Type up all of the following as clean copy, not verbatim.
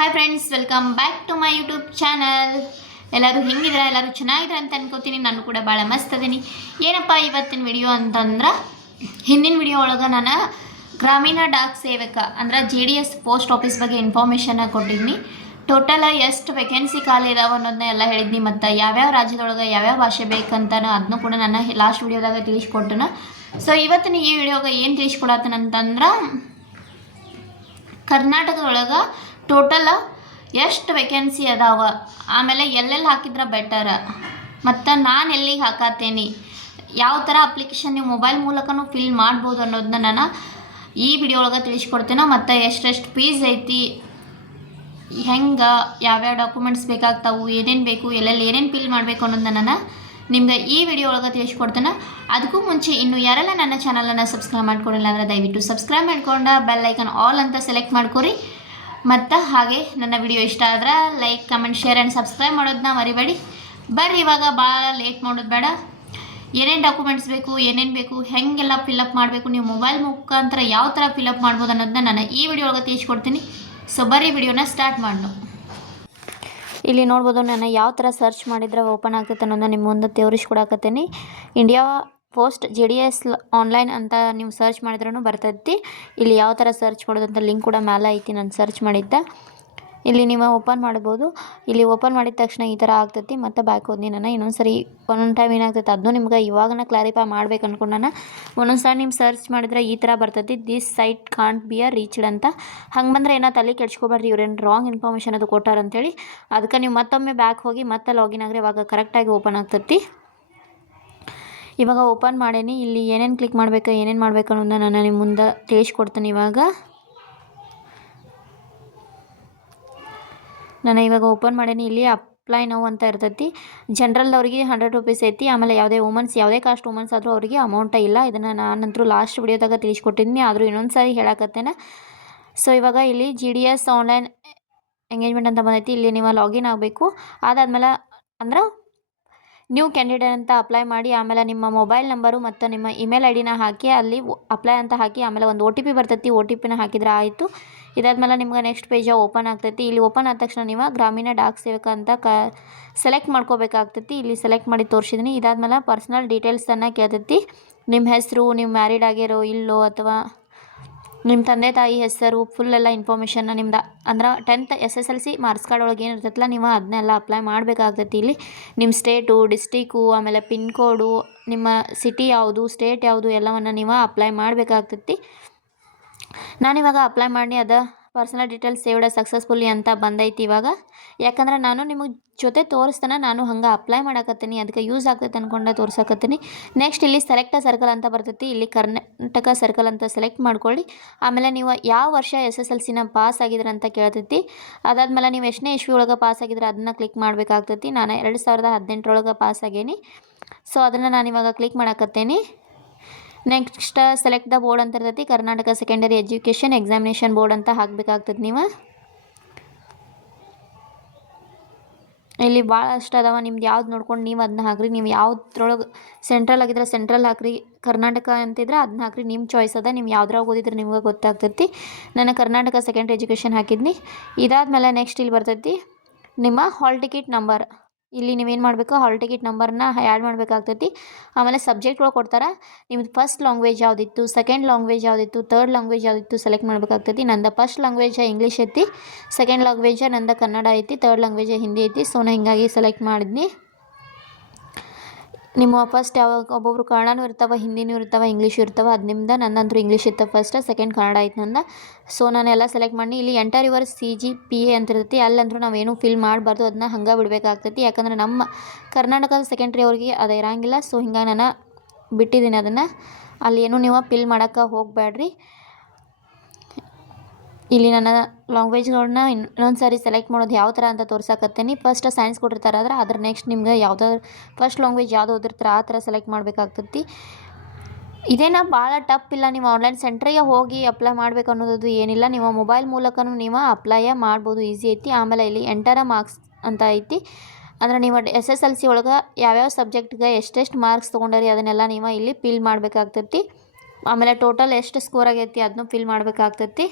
Hi friends, welcome back to my YouTube channel. ಎಲ್ಲರೂ ಹೆಂಗಿದ್ರೆ ಎಲ್ಲರೂ ಚೆನ್ನಾಗಿದ್ರೆ ಅಂತ ಅನ್ಕೋತೀನಿ. ನಾನು ಕೂಡ ಭಾಳ ಮಸ್ತ್ ಅದೀನಿ. ಏನಪ್ಪ ಇವತ್ತಿನ ವಿಡಿಯೋ ಅಂತಂದ್ರೆ, ಹಿಂದಿನ ವಿಡಿಯೋ ಒಳಗೆ ನಾನು ಗ್ರಾಮೀಣ ಡಾಕ್ ಸೇವಕ ಅಂದ್ರೆ JDS ಪೋಸ್ಟ್ ಆಫೀಸ್ ಬಗ್ಗೆ ಇನ್ಫಾರ್ಮೇಷನ್ನ ಕೊಟ್ಟಿದ್ದೀನಿ. ಟೋಟಲ್ ಎಷ್ಟು ವೇಕೆನ್ಸಿ ಖಾಲಿ ಇದಾವೆ ಅನ್ನೋದನ್ನ ಎಲ್ಲ ಹೇಳಿದ್ನಿ. ಮತ್ತು ಯಾವ್ಯಾವ ರಾಜ್ಯದೊಳಗೆ ಯಾವ್ಯಾವ ಭಾಷೆ ಬೇಕಂತಾನ ಅದನ್ನು ಕೂಡ ನಾನು ಲಾಸ್ಟ್ ವಿಡಿಯೋದಾಗ ತಿಳಿಸ್ಕೊಟ್ಟನ. ಸೊ ಇವತ್ತಿನ ಈ ವಿಡಿಯೋಗೆ ಏನು ತಿಳಿಸ್ಕೊಡತ್ತನಂತಂದ್ರೆ, ಕರ್ನಾಟಕದೊಳಗೆ ಟೋಟಲ್ ಎಷ್ಟು ವೇಕೆನ್ಸಿ ಅದಾವ, ಆಮೇಲೆ ಎಲ್ಲೆಲ್ಲಿ ಹಾಕಿದ್ರೆ ಬೆಟರ್, ಮತ್ತು ನಾನು ಎಲ್ಲಿಗೆ ಹಾಕತ್ತೇನೆ, ಯಾವ ಥರ ಅಪ್ಲಿಕೇಶನ್ ನೀವು ಮೊಬೈಲ್ ಮೂಲಕನೂ ಫಿಲ್ ಮಾಡ್ಬೋದು ಅನ್ನೋದನ್ನ ನಾನು ಈ ವಿಡಿಯೋ ಒಳಗೆ ತಿಳಿಸ್ಕೊಡ್ತೇನೆ. ಮತ್ತು ಎಷ್ಟೆಷ್ಟು ಫೀಸ್ ಐತಿ, ಹೆಂಗೆ ಯಾವ್ಯಾವ ಡಾಕ್ಯುಮೆಂಟ್ಸ್ ಬೇಕಾಗ್ತಾವು, ಏನೇನು ಬೇಕು, ಎಲ್ಲೆಲ್ಲಿ ಏನೇನು ಫಿಲ್ ಮಾಡಬೇಕು ಅನ್ನೋದನ್ನ ನಾನು ನಿಮ್ಗೆ ಈ ವಿಡಿಯೋ ಒಳಗೆ ತಿಳಿಸ್ಕೊಡ್ತೇನೆ. ಅದಕ್ಕೂ ಮುಂಚೆ ಇನ್ನು ಯಾರೆಲ್ಲ ನನ್ನ ಚಾನಲನ್ನು ಸಬ್ಸ್ಕ್ರೈಬ್ ಮಾಡ್ಕೊಂಡಿಲ್ಲ ಅಂದರೆ ದಯವಿಟ್ಟು ಸಬ್ಸ್ಕ್ರೈಬ್ ಮಾಡ್ಕೊಂಡು ಬೆಲ್ ಐಕನ್ ಆಲ್ ಅಂತ ಸೆಲೆಕ್ಟ್ ಮಾಡ್ಕೊರಿ. ಮತ್ತು ಹಾಗೆ ನನ್ನ ವಿಡಿಯೋ ಇಷ್ಟ ಆದ್ರೆ like, comment, share and subscribe ಮಾಡೋದನ್ನ ಮರಿಬೇಡಿ. ಬರ್ರಿ, ಇವಾಗ ಭಾಳ ಲೇಟ್ ಮಾಡೋದು ಬೇಡ. ಏನೇನು ಡಾಕ್ಯುಮೆಂಟ್ಸ್ ಬೇಕು, ಏನೇನು ಬೇಕು, ಹೆಂಗೆಲ್ಲ ಫಿಲಪ್ ಮಾಡಬೇಕು, ನೀವು ಮೊಬೈಲ್ ಮುಖಾಂತರ ಯಾವ ಥರ ಫಿಲಪ್ ಮಾಡ್ಬೋದು ಅನ್ನೋದನ್ನ ನಾನು ಈ ವಿಡಿಯೋ ಒಳಗೆ ತಿಳಿಸ್ಕೊಡ್ತೀನಿ. ಸೊ ಬರ್ರಿ, ವಿಡಿಯೋನ ಸ್ಟಾರ್ಟ್ ಮಾಡೋಣ. ಇಲ್ಲಿ ನೋಡ್ಬೋದು ನಾನು ಯಾವ ಥರ ಸರ್ಚ್ ಮಾಡಿದ್ರೆ ಓಪನ್ ಆಗ್ತೈತೆ ಅನ್ನೋದನ್ನ ನಿಮ್ಮ ಮುಂದೆ ತೋರಿಸ್ಕೊಡಕತ್ತೀನಿ. ಇಂಡಿಯಾ ಪೋಸ್ಟ್ JDS ಆನ್ಲೈನ್ ಅಂತ ನೀವು ಸರ್ಚ್ ಮಾಡಿದ್ರೂ ಬರ್ತೈತಿ. ಇಲ್ಲಿ ಯಾವ ಥರ ಸರ್ಚ್ ಮಾಡೋದಂತ ಲಿಂಕ್ ಕೂಡ ಮೇಲೆ ಐತಿ, ನಾನು ಸರ್ಚ್ ಮಾಡಿದ್ದೆ. ಇಲ್ಲಿ ನೀವು ಓಪನ್ ಮಾಡ್ಬೋದು. ಇಲ್ಲಿ ಓಪನ್ ಮಾಡಿದ ತಕ್ಷಣ ಈ ಥರ ಆಗ್ತೈತಿ. ಮತ್ತು ಬ್ಯಾಕ್ ಹೋದ್ನಿ ನಾನು ಇನ್ನೊಂದು ಸರಿ ಒಂದೊಂದು ಟೈಮ್ ಏನಾಗ್ತೈತೆ ಅದನ್ನು ನಿಮ್ಗೆ ಇವಾಗನ ಕ್ಲಾರಿಫೈ ಮಾಡ್ಬೇಕು ಅನ್ಕೊಂಡು ನಾನು ಒಂದೊಂದು ಸಲ ನೀವು ಸರ್ಚ್ ಮಾಡಿದ್ರೆ ಈ ಥರ ಬರ್ತೈತಿ, this site can't be a reached ಅಂತ. ಹಂಗೆ ಬಂದರೆ ಏನೋ ತಲೆ ಕೆಡ್ಸ್ಕೊಬಾರ್ರಿ, ಇವ್ರೇನು ರಾಂಗ್ ಇನ್ಫಾರ್ಮೇಷನ್ ಅದು ಕೊಟ್ಟಾರಂತೇಳಿ. ಅದಕ್ಕೆ ನೀವು ಮತ್ತೊಮ್ಮೆ ಬ್ಯಾಕ್ ಹೋಗಿ ಮತ್ತೆ ಲಾಗಿನ್ ಆಗಿದ್ರೆ ಇವಾಗ ಕರೆಕ್ಟಾಗಿ ಓಪನ್ ಆಗ್ತೈತಿ. ಇವಾಗ ಓಪನ್ ಮಾಡೇನಿ. ಇಲ್ಲಿ ಏನೇನು ಕ್ಲಿಕ್ ಮಾಡಬೇಕು, ಏನೇನು ಮಾಡಬೇಕು ಅನ್ನೋದನ್ನ ನಾನು ನಿಮ್ಮ ಮುಂದೆ ತಿಳಿಸ್ಕೊಡ್ತೀನಿ. ಇವಾಗ ಓಪನ್ ಮಾಡೇನಿ. ಇಲ್ಲಿ ಅಪ್ಲೈ ನೌ ಅಂತ ಇರ್ತೈತಿ. ಜನರಲ್ದವ್ರಿಗೆ 100 ರೂಪೀಸ್ ಐತಿ. ಆಮೇಲೆ ಯಾವುದೇ ವುಮನ್ಸ್, ಯಾವುದೇ ಕಾಸ್ಟ್ ವುಮನ್ಸ್ ಆದರೂ ಅವರಿಗೆ ಅಮೌಂಟ ಇಲ್ಲ. ಇದನ್ನು ನಾನಂತರೂ ಲಾಸ್ಟ್ ವಿಡಿಯೋದಾಗ ತಿಳಿಸ್ಕೊಟ್ಟಿದ್ದೀನಿ, ಆದರೂ ಇನ್ನೊಂದು ಸಾರಿ ಹೇಳಕತ್ತೇನೆ. ಸೊ ಇವಾಗ ಇಲ್ಲಿ JDS ಆನ್ಲೈನ್ ಎಂಗೇಜ್ಮೆಂಟ್ ಅಂತ ಬಂದೈತಿ. ಇಲ್ಲಿ ನೀವು ಲಾಗಿನ್ ಆಗಬೇಕು. ಅದಾದಮೇಲೆ ಅಂದ್ರೆ ನ್ಯೂ ಕ್ಯಾಂಡಿಡೇಟ್ ಅಂತ ಅಪ್ಲೈ ಮಾಡಿ, ಆಮೇಲೆ ನಿಮ್ಮ ಮೊಬೈಲ್ ನಂಬರು ಮತ್ತು ನಿಮ್ಮ ಇಮೇಲ್ ID ಹಾಕಿ ಅಲ್ಲಿ ಅಪ್ಲೈ ಅಂತ ಹಾಕಿ, ಆಮೇಲೆ ಒಂದು OTP ಬರ್ತೈತಿ, OTPನ ಹಾಕಿದ್ರೆ ಆಯಿತು. ಇದಾದ್ಮೇಲೆ ನಿಮ್ಗೆ ನೆಕ್ಸ್ಟ್ ಪೇಜ ಓಪನ್ ಆಗ್ತೈತಿ. ಇಲ್ಲಿ ಓಪನ್ ಆದ ತಕ್ಷಣ ನೀವು ಗ್ರಾಮೀಣ ಡಾಕ್ ಸೇವಕ ಅಂತ ಸೆಲೆಕ್ಟ್ ಮಾಡ್ಕೋಬೇಕಾಗ್ತೈತಿ. ಇಲ್ಲಿ ಸೆಲೆಕ್ಟ್ ಮಾಡಿ ತೋರಿಸಿದ್ದೀನಿ. ಇದಾದ್ಮೇಲೆ ಪರ್ಸ್ನಲ್ ಡೀಟೇಲ್ಸನ್ನು ಕೇಳ್ತೈತಿ. ನಿಮ್ಮ ಹೆಸರು, ನೀವು ಮ್ಯಾರಿಡ್ ಆಗಿರೋ ಇಲ್ಲೋ, ಅಥವಾ ನಿಮ್ಮ ತಂದೆ ತಾಯಿ ಹೆಸರು, ಫುಲ್ ಎಲ್ಲ ಇನ್ಫಾರ್ಮೇಷನ್ನ ನಿಮ್ದು ಅಂದ್ರೆ 10th SSLC ಮಾರ್ಕ್ಸ್ ಕಾರ್ಡ್ ಒಳಗೆ ಏನು ಇರ್ತೈತಲ್ಲ ನೀವು ಅದನ್ನೆಲ್ಲ ಅಪ್ಲೈ ಮಾಡಬೇಕಾಗ್ತೈತಿ. ಇಲ್ಲಿ ನಿಮ್ಮ ಸ್ಟೇಟು, ಡಿಸ್ಟಿಕ್ಕು, ಆಮೇಲೆ ಪಿನ್ ಕೋಡು, ನಿಮ್ಮ ಸಿಟಿ ಯಾವುದು, ಸ್ಟೇಟ್ ಯಾವುದು ಎಲ್ಲವನ್ನು ನೀವು ಅಪ್ಲೈ ಮಾಡಬೇಕಾಗ್ತೈತಿ. ನಾನಿವಾಗ ಅಪ್ಲೈ ಮಾಡಿ ಅದು ಪರ್ಸನಲ್ ಡೀಟೇಲ್ಸ್ ಸೇವ್ಡ್ ಸಕ್ಸಸ್ಫುಲಿ ಅಂತ ಬಂದೈತಿ ಇವಾಗ. ಯಾಕಂದ್ರೆ ನಾನು ನಿಮಗೆ ಜೊತೆ ತೋರಿಸ್ತಾನೆ, ನಾನು ಹಂಗೆ ಅಪ್ಲೈ ಮಾಡಕತ್ತೀನಿ, ಅದಕ್ಕೆ ಯೂಸ್ ಆಗ್ತೈತೆ ಅಂದ್ಕೊಂಡು ತೋರ್ಸಕತ್ತೀನಿ. ನೆಕ್ಸ್ಟ್ ಇಲ್ಲಿ ಸೆಲೆಕ್ಟ್ ಸರ್ಕಲ್ ಅಂತ ಬರ್ತೈತಿ. ಇಲ್ಲಿ ಕರ್ನಾಟಕ ಸರ್ಕಲ್ ಅಂತ ಸೆಲೆಕ್ಟ್ ಮಾಡ್ಕೊಳ್ಳಿ. ಆಮೇಲೆ ನೀವು ಯಾವ ವರ್ಷ SSLCನ ಪಾಸ್ ಆಗಿದ್ರೆ ಅಂತ ಕೇಳ್ತೈತಿ. ಅದಾದಮೇಲೆ ನೀವು ಎಷ್ಟನೇ ಇಸ್ವಿ ಒಳಗೆ ಪಾಸ್ ಆಗಿದ್ರೆ ಅದನ್ನು ಕ್ಲಿಕ್ ಮಾಡಬೇಕಾಗ್ತೈತಿ. ನಾನು 2018 ಪಾಸ್ ಆಗೇನಿ. ಸೊ ಅದನ್ನು ನಾನು ಇವಾಗ ಕ್ಲಿಕ್ ಮಾಡಕತ್ತೇನೆ. ನೆಕ್ಸ್ಟ್ ಸೆಲೆಕ್ಟ್ ದ ಬೋರ್ಡ್ ಅಂತ ಇರ್ತೈತಿ. Karnataka secondary education examination board ಅಂತ ಹಾಕಬೇಕಾಗ್ತದೆ. ನೀವು ಇಲ್ಲಿ ಭಾಳಷ್ಟು ಅದಾವ, ನಿಮ್ದು ಯಾವ್ದು ನೋಡ್ಕೊಂಡು ನೀವು ಅದನ್ನ ಹಾಕ್ರಿ. ನೀವು ಯಾವುದ್ರೊಳಗೆ ಸೆಂಟ್ರಲ್ ಆಗಿದ್ರೆ ಸೆಂಟ್ರಲ್ ಹಾಕ್ರಿ, ಕರ್ನಾಟಕ ಅಂತಿದ್ರೆ ಅದನ್ನ ಹಾಕ್ರಿ, ನಿಮ್ಮ ಚಾಯ್ಸ್ ಅದ. ನೀವು ಯಾವ್ದ್ರಾಗ ಓದಿದ್ರೆ ನಿಮ್ಗೆ ಗೊತ್ತಾಗ್ತೈತಿ. ನಾನು ಕರ್ನಾಟಕ ಸೆಕೆಂಡರಿ ಎಜುಕೇಷನ್ ಹಾಕಿದ್ನಿ. ಇದಾದಮೇಲೆ ನೆಕ್ಸ್ಟ್ ಇಲ್ಲಿ ಬರ್ತೈತಿ ನಿಮ್ಮ ಹಾಲ್ ಟಿಕೆಟ್ ನಂಬರ್. ಇಲ್ಲಿ ನೀವೇನು ಮಾಡಬೇಕು, ಹಾಲ್ ಟಿಕೆಟ್ ನಂಬರ್ನ ಆ್ಯಡ್ ಮಾಡಬೇಕಾಗ್ತೈತಿ. ಆಮೇಲೆ ಸಬ್ಜೆಕ್ಟ್ಗಳು ಕೊಡ್ತಾರೆ. ನಿಮ್ದು ಫಸ್ಟ್ ಲ್ಯಾಂಗ್ವೇಜ್ ಯಾವುದಿತ್ತು, ಸೆಕೆಂಡ್ ಲ್ಯಾಂಗ್ವೇಜ್ ಯಾವುದಿತ್ತು, ಥರ್ಡ್ ಲ್ಯಾಂಗ್ವೇಜ್ ಯಾವುದಿತ್ತು ಸೆಲೆಕ್ಟ್ ಮಾಡಬೇಕಾಗ್ತೈತಿ. ನಂದು ಫಸ್ಟ್ ಲ್ಯಾಂಗ್ವೇಜ್ ಇಂಗ್ಲೀಷ್ ಐತಿ, ಸೆಕೆಂಡ್ ಲ್ಯಾಂಗ್ವೇಜ್ ನಂದು ಕನ್ನಡ ಐತಿ, ಥರ್ಡ್ ಲ್ಯಾಂಗ್ವೇಜ್ ಹಿಂದಿ ಐತಿ. ಸೊ ನಾನು ಹೀಗಾಗಿ ಸೆಲೆಕ್ಟ್ ಮಾಡಿದ್ನಿ. ನಿಮ್ಮ ಫಸ್ಟ್ ಯಾವಾಗ ಒಬ್ಬೊಬ್ರು ಕನ್ನಡನೂ ಇರ್ತಾವೆ, ಹಿಂದಿನೂ ಇರ್ತಾವೆ, ಇಂಗ್ಲೀಷು ಇರ್ತಾವೆ. ಅದು ನಿಮ್ದು. ನಂದಂತೂ ಇಂಗ್ಲೀಷ್ ಇತ್ತು ಫಸ್ಟ್, ಸೆಕೆಂಡ್ ಕನ್ನಡ ಐತೆ ನಂದು. ಸೊ ನಾನೆಲ್ಲ ಸೆಲೆಕ್ಟ್ ಮಾಡಿ ಇಲ್ಲಿ ಎಂಟರ್ ಯುವರ್ CGPA ಅಂತ ಇರ್ತೈತಿ. ಅಲ್ಲಂದ್ರೂ ನಾವೇನು ಫಿಲ್ ಮಾಡಬಾರ್ದು, ಅದನ್ನ ಹಂಗೆ ಬಿಡಬೇಕಾಗ್ತೈತಿ. ಯಾಕಂದ್ರೆ ನಮ್ಮ ಕರ್ನಾಟಕದ ಸೆಕೆಂಡ್ರಿ ಅವ್ರಿಗೆ ಅದು ಇರೋಂಗಿಲ್ಲ. ಸೊ ಹಿಂಗಾಗಿ ನಾನು ಬಿಟ್ಟಿದ್ದೀನಿ ಅದನ್ನು. ಅಲ್ಲಿ ಏನು ನೀವು ಫಿಲ್ ಮಾಡೋಕ್ಕೆ ಹೋಗಬೇಡ್ರಿ. ಇಲ್ಲಿ ನನ್ನ ಲ್ಯಾಂಗ್ವೇಜ್ಗಳನ್ನ ಇನ್ನೊಂದು ಸಾರಿ ಸೆಲೆಕ್ಟ್ ಮಾಡೋದು ಯಾವ ಥರ ಅಂತ ತೋರ್ಸಕತ್ತೀನಿ. ಫಸ್ಟ್ ಸೈನ್ಸ್ ಕೊಟ್ಟಿರ್ತಾರೆ, ಅದ್ರ ನೆಕ್ಸ್ಟ್ ನಿಮ್ಗೆ ಯಾವುದಾದ್ರು ಫಸ್ಟ್ ಲ್ಯಾಂಗ್ವೇಜ್ ಯಾವುದು ಓದಿರ್ತಾರೆ ಆ ಥರ ಸೆಲೆಕ್ಟ್ ಮಾಡಬೇಕಾಗ್ತೈತಿ. ಇದೇನಾ ಭಾಳ ಟಫ್ ಇಲ್ಲ. ನೀವು ಆನ್ಲೈನ್ ಸೆಂಟ್ರಿಗೆ ಹೋಗಿ ಅಪ್ಲೈ ಮಾಡಬೇಕು ಅನ್ನೋದು ಏನಿಲ್ಲ. ನೀವು ಮೊಬೈಲ್ ಮೂಲಕನೂ ನೀವು ಅಪ್ಲೈ ಮಾಡ್ಬೋದು, ಈಸಿ ಐತಿ. ಆಮೇಲೆ ಇಲ್ಲಿ ಎಂಟರ್ ಮಾರ್ಕ್ಸ್ ಅಂತ ಐತಿ. ಅಂದರೆ ನೀವು SSLC ಒಳಗೆ ಯಾವ್ಯಾವ ಸಬ್ಜೆಕ್ಟ್ಗೆ ಎಷ್ಟೆಷ್ಟು ಮಾರ್ಕ್ಸ್ ತೊಗೊಂಡರಿ ಅದನ್ನೆಲ್ಲ ನೀವು ಇಲ್ಲಿ ಫಿಲ್ ಮಾಡಬೇಕಾಗ್ತೈತಿ. ಆಮೇಲೆ ಟೋಟಲ್ ಎಷ್ಟು ಸ್ಕೋರ್ ಆಗೈತಿ ಅದನ್ನು ಫಿಲ್ ಮಾಡಬೇಕಾಗ್ತೈತಿ.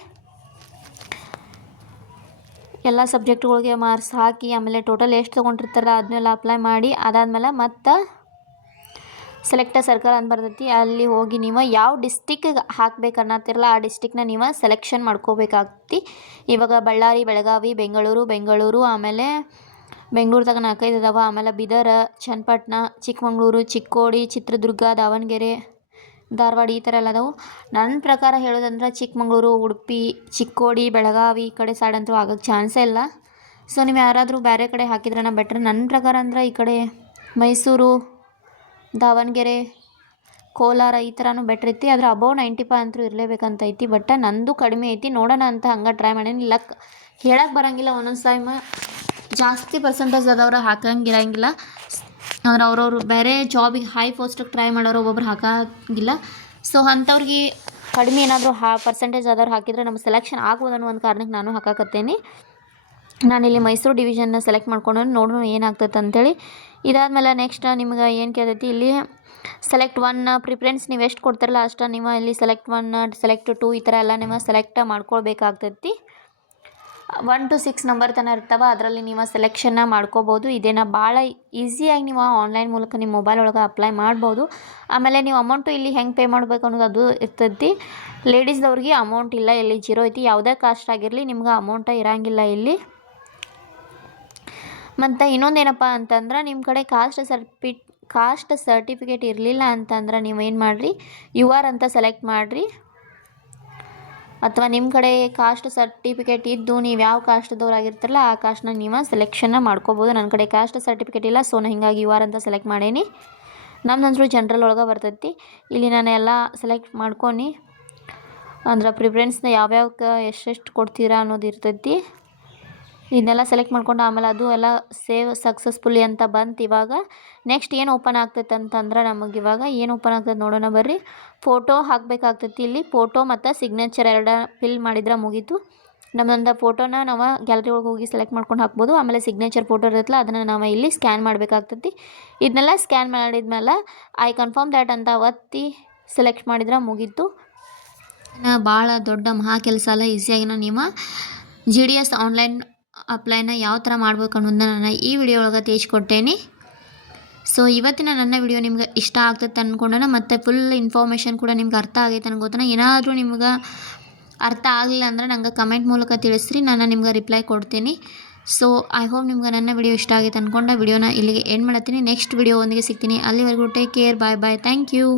ಎಲ್ಲ ಸಬ್ಜೆಕ್ಟ್ಗಳಿಗೆ ಮಾರ್ಕ್ಸ್ ಹಾಕಿ ಆಮೇಲೆ ಟೋಟಲ್ ಎಷ್ಟು ತೊಗೊಂಡಿರ್ತಾರಲ್ಲ ಅದನ್ನೆಲ್ಲ ಅಪ್ಲೈ ಮಾಡಿ ಅದಾದಮೇಲೆ ಮತ್ತು ಸೆಲೆಕ್ಟ್ ಸರ್ಕಲ್ ಅಂತ ಬರ್ತೈತಿ, ಅಲ್ಲಿ ಹೋಗಿ ನೀವು ಯಾವ ಡಿಸ್ಟಿಕ್ಗೆ ಹಾಕ್ಬೇಕು ಅನ್ನತ್ತಿರಲ್ಲ ಆ ಡಿಸ್ಟಿಕ್ನ ನೀವು ಸೆಲೆಕ್ಷನ್ ಮಾಡ್ಕೋಬೇಕಾಗ್ತಿ. ಇವಾಗ ಬಳ್ಳಾರಿ, ಬೆಳಗಾವಿ, ಬೆಂಗಳೂರು ಆಮೇಲೆ ಬೆಂಗಳೂರದಾಗ 4-5 ಇದಾವೆ. ಆಮೇಲೆ ಬೀದರ್, ಚನ್ನಪಟ್ಟಣ, ಚಿಕ್ಕಮಗಳೂರು, ಚಿಕ್ಕೋಡಿ, ಚಿತ್ರದುರ್ಗ, ದಾವಣಗೆರೆ, ಧಾರವಾಡ ಈ ಥರ ಎಲ್ಲ ಅದಾವೆ. ನನ್ನ ಪ್ರಕಾರ ಹೇಳೋದಂದ್ರೆ ಚಿಕ್ಕಮಗಳೂರು, ಉಡುಪಿ, ಚಿಕ್ಕೋಡಿ, ಬೆಳಗಾವಿ ಈ ಕಡೆ ಸೈಡ್ ಅಂತೂ ಆಗೋಕ್ಕೆ ಚಾನ್ಸೇ ಇಲ್ಲ. ಸೊ ನೀವು ಯಾರಾದರೂ ಬೇರೆ ಕಡೆ ಹಾಕಿದ್ರನ ಬೆಟ್ರ್. ನನ್ನ ಪ್ರಕಾರ ಅಂದ್ರೆ ಈ ಕಡೆ ಮೈಸೂರು, ದಾವಣಗೆರೆ, ಕೋಲಾರ ಈ ಥರನೂ ಬೆಟ್ರ್ ಐತಿ. ಆದರೆ ಅಬೌವ್ 95 ಅಂತೂ ಇರಲೇಬೇಕಂತ ಐತಿ. ಬಟ್ ನಂದು ಕಡಿಮೆ ಐತಿ, ನೋಡೋಣ ಅಂತ ಹಂಗೆ ಟ್ರೈ ಮಾಡೀನಿ. ಲಕ್ ಹೇಳಕ್ಕೆ ಬರೋಂಗಿಲ್ಲ, ಒಂದೊಂದು ಟೈಮ್ ಜಾಸ್ತಿ ಪರ್ಸೆಂಟೇಜ್ ಆದವ್ರು ಹಾಕಂಗಿರಂಗಿಲ್ಲ. ಅಂದ್ರೆ ಅವ್ರವ್ರು ಬೇರೆ ಜಾಬಿಗೆ ಹೈ ಪೋಸ್ಟಿಗೆ ಟ್ರೈ ಮಾಡೋರು ಒಬ್ಬೊಬ್ರು ಹಾಕೋಂಗಿಲ್ಲ. ಸೊ ಅಂಥವ್ರಿಗೆ ಕಡಿಮೆ ಏನಾದರೂ ಪರ್ಸೆಂಟೇಜ್ ಆದವ್ರು ಹಾಕಿದರೆ ನಮ್ಗೆ ಸೆಲೆಕ್ಷನ್ ಆಗ್ಬೋದು ಅನ್ನೋ ಒಂದು ಕಾರಣಕ್ಕೆ ನಾನು ಹಾಕಾಕತ್ತೇನೆ. ನಾನಿಲ್ಲಿ ಮೈಸೂರು ಡಿವಿಷನ್ನ ಸೆಲೆಕ್ಟ್ ಮಾಡ್ಕೊಂಡು ನೋಡೋಣ ಏನಾಗ್ತೈತೆ ಅಂಥೇಳಿ. ಇದಾದಮೇಲೆ ನೆಕ್ಸ್ಟ್ ನಿಮ್ಗೆ ಏನು ಕೇಳ್ತೈತಿ, ಇಲ್ಲಿ ಸೆಲೆಕ್ಟ್ 1 ಪ್ರಿಫರೆನ್ಸ್ ನೀವು ಎಷ್ಟು ಕೊಡ್ತಾರಲ್ಲ ಅಷ್ಟು ನೀವು ಇಲ್ಲಿ ಸೆಲೆಕ್ಟ್ 1, ಸೆಲೆಕ್ಟ್ 2 ಈ ಥರ ಎಲ್ಲ ನೀವು ಸೆಲೆಕ್ಟ್ ಮಾಡ್ಕೊಳ್ಬೇಕಾಗ್ತೈತಿ. 1 to 6 ನಂಬರ್ ತನಕ ಇರ್ತಾವೆ, ಅದರಲ್ಲಿ ನೀವು ಸೆಲೆಕ್ಷನ್ನ ಮಾಡ್ಕೋಬೋದು. ಇದೇನ ಭಾಳ ಈಸಿಯಾಗಿ ನೀವು ಆನ್ಲೈನ್ ಮೂಲಕ ನಿಮ್ಮ ಮೊಬೈಲ್ ಒಳಗೆ ಅಪ್ಲೈ ಮಾಡ್ಬೋದು. ಆಮೇಲೆ ನೀವು ಅಮೌಂಟು ಇಲ್ಲಿ ಹೆಂಗೆ ಪೇ ಮಾಡಬೇಕು ಅನ್ನೋದು ಅದು ಇರ್ತೈತಿ. ಲೇಡೀಸ್ದವ್ರಿಗೆ ಅಮೌಂಟ್ ಇಲ್ಲ, ಇಲ್ಲಿ ಜೀರೋ ಐತಿ. ಯಾವುದೇ ಕಾಸ್ಟ್ ಆಗಿರಲಿ ನಿಮ್ಗೆ ಅಮೌಂಟ ಇರೋಂಗಿಲ್ಲ ಇಲ್ಲಿ. ಮತ್ತು ಇನ್ನೊಂದೇನಪ್ಪ ಅಂತಂದ್ರೆ ನಿಮ್ಮ ಕಡೆ ಕಾಸ್ಟ್ ಸರ್ಟಿಫಿಕೇಟ್ ಇರಲಿಲ್ಲ ಅಂತಂದ್ರೆ ನೀವು ಏನು ಮಾಡಿರಿ, UR ಅಂತ ಸೆಲೆಕ್ಟ್ ಮಾಡಿರಿ. ಅಥವಾ ನಿಮ್ಮ ಕಡೆ ಕಾಸ್ಟ್ ಸರ್ಟಿಫಿಕೇಟ್ ಇದ್ದು ನೀವು ಯಾವ ಕಾಸ್ಟ್ದವ್ರು ಆಗಿರ್ತಾರಲ್ಲ ಆ ಕಾಸ್ಟ್ನ ನೀವು ಸೆಲೆಕ್ಷನ್ನ ಮಾಡ್ಕೋಬೋದು. ನನ್ನ ಕಡೆ ಕಾಸ್ಟ್ ಸರ್ಟಿಫಿಕೇಟ್ ಇಲ್ಲ, ಸೊ ನಾನು ಹೀಗಾಗಿ UR ಅಂತ ಸೆಲೆಕ್ಟ್ ಮಾಡೀನಿ. ನಮ್ದಂದ್ರೂ ಜನರಲ್ ಒಳಗೆ ಬರ್ತೈತಿ. ಇಲ್ಲಿ ನಾನು ಎಲ್ಲ ಸೆಲೆಕ್ಟ್ ಮಾಡ್ಕೊಂಡು ಅಂದ್ರೆ ಪ್ರಿಫರೆನ್ಸ್ನ ಯಾವ್ಯಾವಕ್ಕೆ ಎಷ್ಟೆಷ್ಟು ಕೊಡ್ತೀರಾ ಅನ್ನೋದು ಇರ್ತೈತಿ. ಇದನ್ನೆಲ್ಲ ಸೆಲೆಕ್ಟ್ ಮಾಡ್ಕೊಂಡು ಆಮೇಲೆ ಅದು ಎಲ್ಲ ಸೇವ್ ಸಕ್ಸಸ್ಫುಲಿ ಅಂತ ಬಂತು. ಇವಾಗ ನೆಕ್ಸ್ಟ್ ಏನು ಓಪನ್ ಆಗ್ತೈತೆ ಅಂತಂದ್ರೆ ನಮಗೆ ಇವಾಗ ಏನು ಓಪನ್ ಆಗ್ತದೆ ನೋಡೋಣ ಬರ್ರಿ. ಫೋಟೋ ಹಾಕಬೇಕಾಗ್ತೈತಿ. ಇಲ್ಲಿ ಫೋಟೋ ಮತ್ತು ಸಿಗ್ನೇಚರ್ 2 ಫಿಲ್ ಮಾಡಿದ್ರೆ ಮುಗೀತು. ನಮ್ಮದೊಂದು ಫೋಟೋನ ನಾವು ಗ್ಯಾಲರಿ ಒಳಗೆ ಹೋಗಿ ಸೆಲೆಕ್ಟ್ ಮಾಡ್ಕೊಂಡು ಹಾಕ್ಬೋದು. ಆಮೇಲೆ ಸಿಗ್ನೇಚರ್ ಫೋಟೋ ಇರುತ್ತಲ್ಲ ಅದನ್ನು ನಾವು ಇಲ್ಲಿ ಸ್ಕ್ಯಾನ್ ಮಾಡಬೇಕಾಗ್ತೈತಿ. ಇದನ್ನೆಲ್ಲ ಸ್ಕ್ಯಾನ್ ಮಾಡಿದ್ಮೇಲೆ ಐ ಕನ್ಫರ್ಮ್ ದ್ಯಾಟ್ ಅಂತ ಒತ್ತಿ ಸೆಲೆಕ್ಟ್ ಮಾಡಿದ್ರೆ ಮುಗೀತು. ಭಾಳ ದೊಡ್ಡ ಮಹಾ ಕೆಲಸ ಅಲ್ಲ, ಈಸಿಯಾಗಿನ ನೀವು GDS ಆನ್ಲೈನ್ ಅಪ್ಲೈನ ಯಾವ ಥರ ಮಾಡ್ಬೇಕು ಅನ್ನೋದನ್ನ ನಾನು ಈ ವಿಡಿಯೋ ಒಳಗೆ ತಿಳಿಸ್ಕೊಟ್ಟೇನೆ. ಸೊ ಇವತ್ತಿನ ನನ್ನ ವಿಡಿಯೋ ನಿಮ್ಗೆ ಇಷ್ಟ ಆಗ್ತೈತೆ ಅಂದ್ಕೊಂಡನ, ಮತ್ತು ಫುಲ್ ಇನ್ಫಾರ್ಮೇಷನ್ ಕೂಡ ನಿಮ್ಗೆ ಅರ್ಥ ಆಗೈತೆ ಅನ್ಕೋತಾನೆ. ಏನಾದರೂ ನಿಮ್ಗೆ ಅರ್ಥ ಆಗಲಿಲ್ಲ ಅಂದ್ರೆ ನಂಗೆ ಕಮೆಂಟ್ ಮೂಲಕ ತಿಳಿಸ್ರಿ, ನಾನು ನಿಮ್ಗೆ ರಿಪ್ಲೈ ಕೊಡ್ತೀನಿ. ಸೊ ಐ ಹೋಪ್ ನಿಮ್ಗೆ ನನ್ನ ವಿಡಿಯೋ ಇಷ್ಟ ಆಗೈತೆ ಅಂದ್ಕೊಂಡ ವಿಡಿಯೋನ ಇಲ್ಲಿಗೆ ಎಂಡ್ ಮಾಡ್ತೀನಿ. ನೆಕ್ಸ್ಟ್ ವಿಡಿಯೋ ಒಂದಿಗೆ ಸಿಗ್ತೀನಿ. ಅಲ್ಲಿವರೆಗೂ take care, bye bye, thank you.